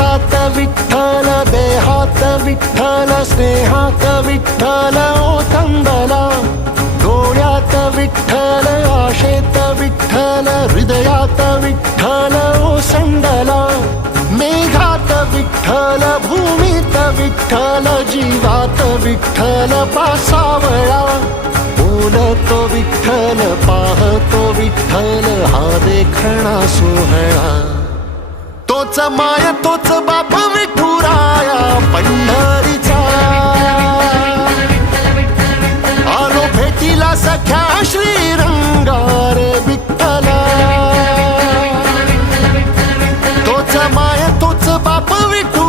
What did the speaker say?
श्वासात विठ्ठल, देहात विठ्ठल, स्नेहात विठ्ठल ओथंबला. डोळ्यात विठ्ठल, आशेत विठ्ठल, हृदयात विठ्ठल ओसंडला. मेघात विठ्ठल, भूमीत विठ्ठल, जीवात विठ्ठल पासावळा. बोलतो विठ्ठल, पाहतो विठ्ठल, हा देखणा सोहळा. तोच माय तोच बाप विठुराया पंढरीचा. आलो भेटीला सख्या श्रीरंगार विठ्ठला. तोच माय तोच बाप विठुराया